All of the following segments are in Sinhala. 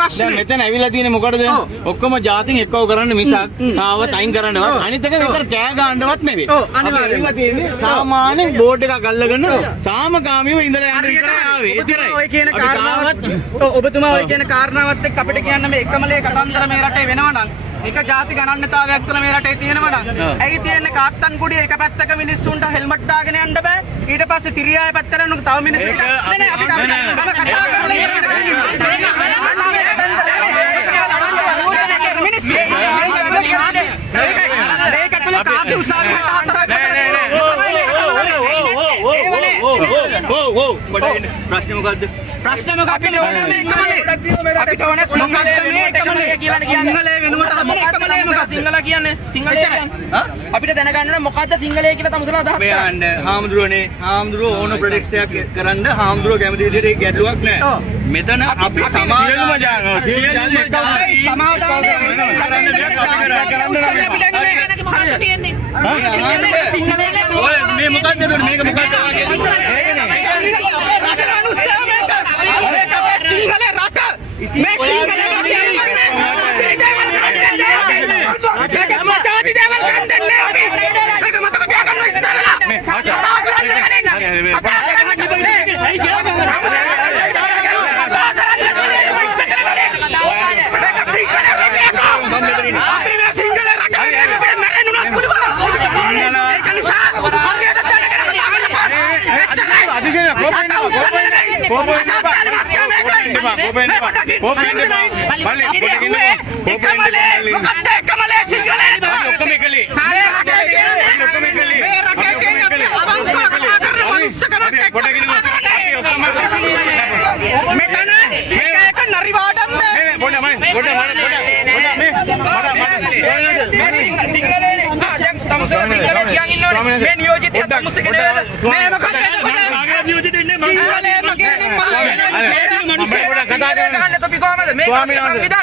ප්‍රශ්නේ. මෙතන ඇවිල්ලා තියෙන්නේ මොකටද? ඔක්කොම જાතින් එක්කව කරන්න මිසක් ආවත් අයින් කරන්නවත් අනිත් එක විතර කෑ ගන්නවත් නෙවෙයි. අනිවාර්යයෙන්ම තියෙන්නේ සාමාන්‍ය බෝඩ් එකක් අල්ලගෙන සාමකාමීව ඉඳලා යන්න විතරයි ආවේ. ඔය කියන කාරණාවත් ඔබතුමා ඔය කියන කාරණාවත් එක්ක අපිට කියන්න මේ එකමලේ කතන්දර මේ රටේ වෙනවා නම් එක ಜಾති ගණන්‍යතාවයක් තුළ මේ රටේ තියෙනවා නම් ඇයි තියෙන්නේ කාත්තන් කුඩිය එක පැත්තක මිනිස්සුන්ට හෙල්මට් දාගෙන යන්න බෑ ඊට පස්සේ තිරියාය පැත්තට යනකොට තව මිනිස්සු නෑ අපිට කතා කරලා මිනිස්සු මේක ඇතුලේ කාති උසාවියට ප්‍රශ්නේ මොකද්ද? ප්‍රශ්නේ මොකක්ද? අපිට ඕනේ සිංහලයේ කියලා කියන්නේ. සිංහලයේ වෙනුවට හදන එකමලේ මොකක්ද? සිංහල කියන්නේ. සිංහලයේ කියන්නේ. අපිට දැනගන්න ඕනේ මොකද්ද සිංහලයේ කියලා තමුසලා අදහස් කරන්නේ. මේ යන්න හාමුදුරුවනේ හාමුදුරුවෝ ඕන ප්‍රොජෙක්ට් එකක් කරන්න හාමුදුරුවෝ කැමති විදිහට ගැටලුවක් නැහැ. මෙතන අපි සමාදානම සමාදානයේ මේ මොකද්ද මේක මොකද්ද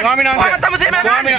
ස්වාමීන් වහන්සේ